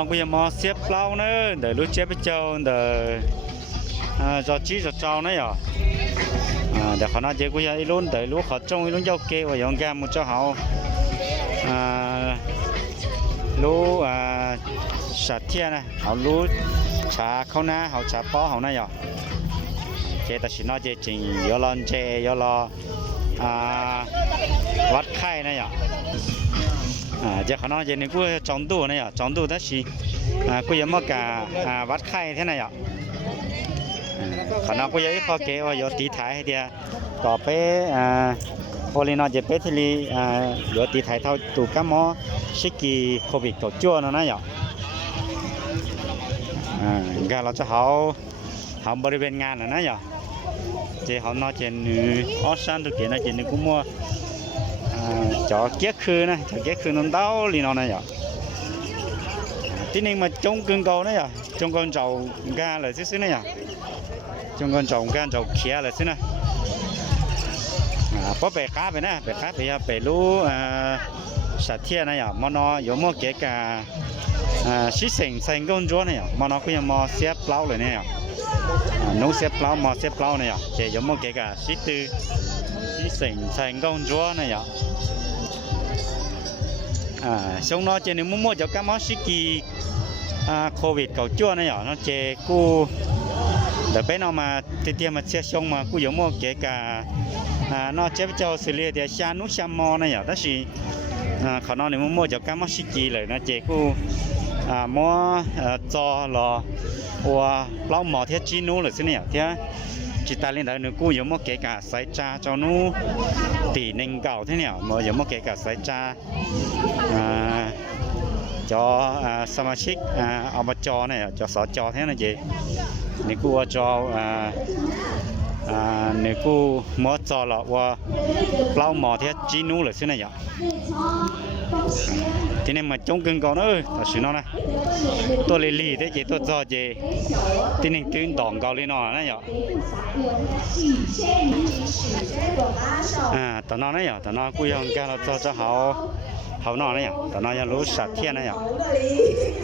nó bây giờ mà xếp lâu nữa, để lúc chế bây giờ để à cho chỉ cho trâu nữa à để họ nói chế bây giờ luôn để lúc họ trông luôn giao kê và dọn ga một cho họ à lúc à sạch thiên này họ lúc xả không na họ xả bó họ này rồi chế ta chỉ nói chế trình yếu lo chế yếu lo à vắt khai này rồi à chế họ nói chế này cứ trong tủ này à trong tủ đó chỉ à cứ giống cả à vắt khai thế này à họ nói cứ giống khó kế và yếu tí thái hay đi có bé à พอลีนอจะเป็นที่ลีอ่าเดี๋ยวตีไทยเท่าตูกัมมอชิกีโควิดตัวจ้วนนะยออ่าก็เราจะเขาเขาบริเวณงานนะนะหยอเจเขานอเจนออสันตุเกนะเจนกูมัวอ่าจอเกี้ยคือนะจอเกี้ยคือน้ำเต้าลีนอนะหยอที่นี่มา จงกึ่งเก่านะหยอจงกึ่งเจ้ากาเลยซิๆนะหยอจงกึ่งเจ้ากาเจ้าเขียเลยซินะ à có bể cá về nè bể cá thì bể lú à sạch thiên này à mà nó có một cái cả à xí sinh sinh công chúa này à mà nó cũng mà xếp plau rồi này à À, nấu xếp lau, mà xếp lau này à chỉ giống một cái cả xí tư xí sinh thành công chúa này à à xong nó chỉ nếu muốn mua cho các món xí kỳ à covid cầu chúa này à nó chỉ cu để bé nó mà tiền tiền mà xe xong mà cũng giống một cái cả à nó chế cho xử lý thì xa nút xa mò này à đó là à khả năng nếu mua cho các món xí kỳ lại nó chế cu à mua à, cho là và lâu mò thiết chi nô là thế này à? thế chỉ ta lên đó nữa cũng giống một cái cả sấy cha cho nó tỷ nên gạo thế này mà giống một cái cả sấy cha. À cho à, samashik à, obach này à? cho sở cho thế này chị. Nên cũng cho à, à nếu cô mua cho là qua lau mò thì chỉ nú là thế này vậy thế nên mà chống cưng con ơi thật sự nó này. Tôi lì lì thế chị tôi cho chị thế nên tuyên đòn cao lên nó này nhở. à tao nó này nhở, tao nó cũng hồng cái là cho cho họ hậu nó này nhở, tao nó là lúa sạch thiên này nhở,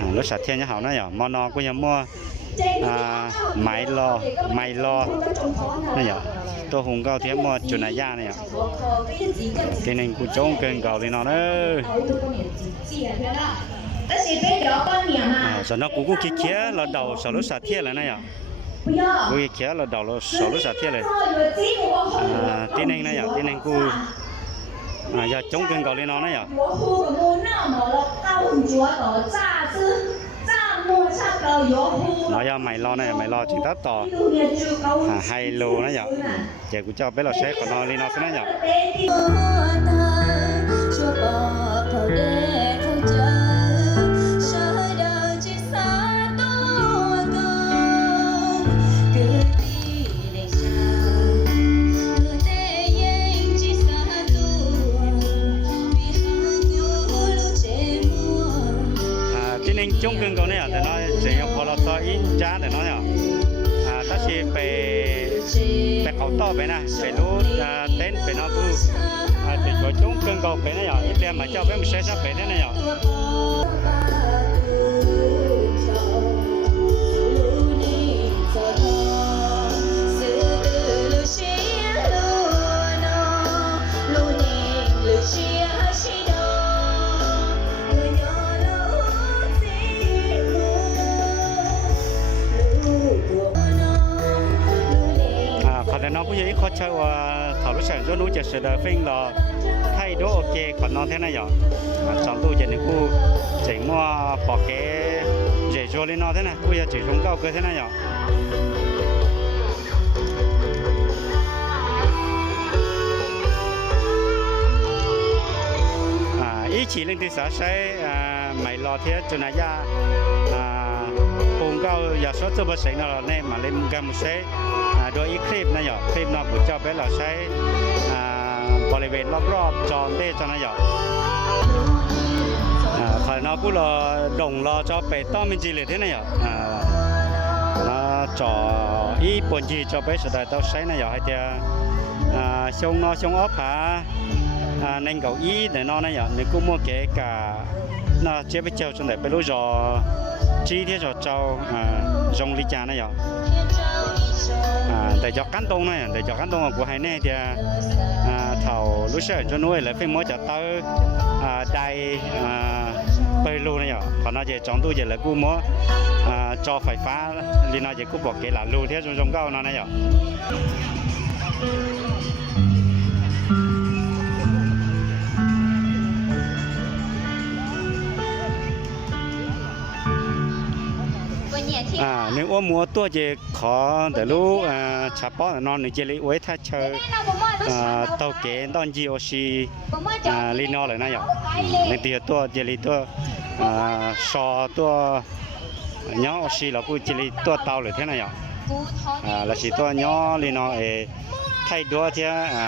à lúa sạch thiên như hậu này nhở, mà nó cũng hồng mua à máy lo máy lo. Này nhở tôi hùng cao thêm một chuẩn này ra này nhở thế nên cũng trông cơn cầu thì nó à, nữa à, à giờ nó cũng cũng kia kia là đầu sau lúc sạt thiết là này nhở cũng kia là đầu là sau lúc sạt thiết này à thế nên này nhở thế nên cũng à giờ trông cơn cầu thì nó này nhở nó do mày lo này mày lo chỉ tắt to à, hay lô nó nhở giờ cũng cho bé là sẽ còn nó lên nó sẽ nó nhở à thế nên trông cơn cầu này à thì nó sẽ có là to ít giá để nó nhở à ta sẽ về về cầu to về nè về lú à tên về nó cũng à thì có trông cơn cầu về nó nhở ít em mà cho bé mình sẽ sắp về thế này nhở แต่น้องผู้ใหญ่เขาเชื่อว่าถอดรู้จักรู้นู้จะเสด็จฟิงรอให้ดูโอเคขอน้องเท่านั้นหรอสองตู้จะนึกคู่เจ๋งมั่วปอกเก๋เจ๋งชัวร์เลยน้องเท่านั้นผู้ใหญ่เจ๋งชงเก้าเกินเท่านั้นหรออีฉีเล่งที่สาใช้ไม่รอเทียจุนายา cao giờ số tư bác sĩ nào là nên mà lên gần một xe đôi à, ít clip này nhở, clip nó buổi cho bé là xe bờ lề bên lóc lóc tròn đây cho nó nhở. À thời nó cũng là đồng lo cho bé to mình gì liền thế này nhở. À, nó trò ít buồn gì cho bé sửa đời tao xe này nhở, hay thì à, xong nó xong ốp hả? Nên cậu ý để nó này nhở nên cũng mua kể cả, nó chế với chiều cho để bé lối giò. Chi thế cho cháu à rong lý cha này rồi à để cho cán đông này để cho cán đông của hai này thì à thầu lúc sau cho nuôi lại phải mới cho tới à đây à bơi luôn này rồi còn nó về trong tôi về là cú mới à cho phải phá liên nó về cú bỏ cái là luôn thế trong trong cao nó này rồi อ่านื้ออ้วมัวตัวเจขอแต่รู้อ่าชาป้อนนอนหนึ่งเจลิไว้ถ้าเชออ่าเต้าเก๋ตอนจีโอชีอ่าลีนอเลยนะอยอาในเตียตัวเจลิตัวอ่าชอตัวน้อะชีเราพูดเจลิตัวเตาเลยเท่านั้นอย่างอ่าเราชีตัวน้อะลีนอเอไทยด้วเท่าอ่า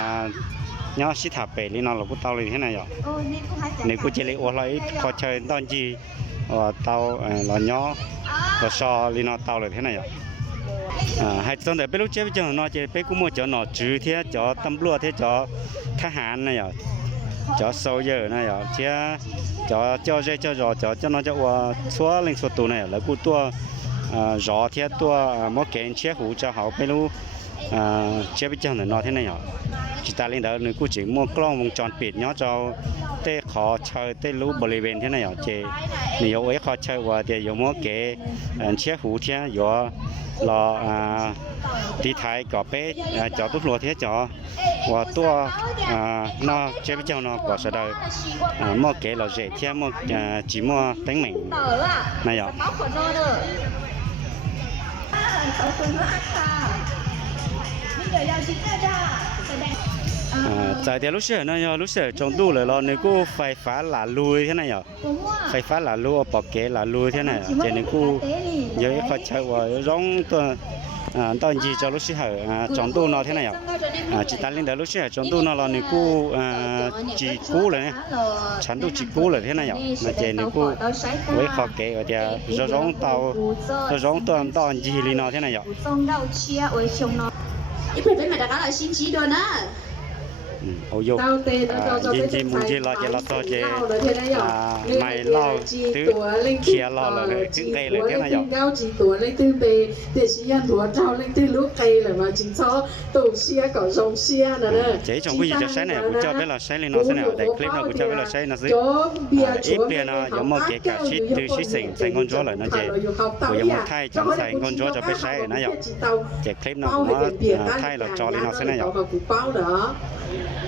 เนาะชิถาเปลีนอเราพูดเตาเลยเท่านั้นอย่าในกูเจลิโอไลยขอเชอตอนจีอ่าเตาเราเนาะ ก็ชอลีนอเตาเลยที่ไหนอะให้ตอนเด็กไปรู้เจ้าไปเจ้าหนอเจ้ไปกูมัวเจ้าหนอจื้อเที่ยเจ้าตำรวจเที่ยเจ้ทหารนี่อย่าเจ้าโซเยอร์นะอย่าเที่ยเจ้าเจ้าเจาเจ้าเจ้าเจ้าเจ้าหนอเจ้าว่าชัวลิงชัวตัวนะอย่าแล้วกูตัวรอเที่ยตัวมอเก่งเชี่ยหูเจ้าเขาไปรู้ à chế bây giờ nó thế này rồi chỉ ta lên đó nữa cú chỉ mua gương vòng trònปิด nhó cho tê khó chơi tê lú bờ lì bên thế này rồi chế nếu ấy khó chơi qua thì có mỗi cái chế hũ thế có là à đi thái có bé à, cho tốt lúa thế cho và tua à nó chế bây giờ nó có sẽ đời à mua cái là dễ thế mua à, chỉ mua đánh mình 的啊， này rồi À, tại thì lúc xưa nó lúc xưa trong tu rồi lo nếu cô phải phá là lùi thế này nhở phải phá là lùi, bỏ kế là lùi thế này cho nên cô nhớ phải chơi vào rong tôi à tao gì cho lúc xưa à trong tu nó thế này nhở à chỉ ta lên đó lúc xưa trong tu nó là nếu cô à chỉ cũ rồi nè. Chắn tu chỉ cũ rồi thế này nhở mà cho nên cô với khó kế ở thì rong tàu tao tuần giống tao gì lên nó thế này nhở อีเพื่อนเป็นมาตรการอะชิมชี้โดนะ 哦哟，啊，今天母鸡老姐老早姐啊，买老都贴老了嘞，真给了，天哪哟！高级多嘞，都被这些人多招嘞，都路给了嘛，今朝都些搞中些了嘞。这种不就山呢？不叫别了山里那是呢，在 clip 那不叫别了山那是，一边呢有么给搞些都是成成工作了那些，我有么太成成工作就被山那哟，这 clip 那我太了招里那是呢哟。Yeah.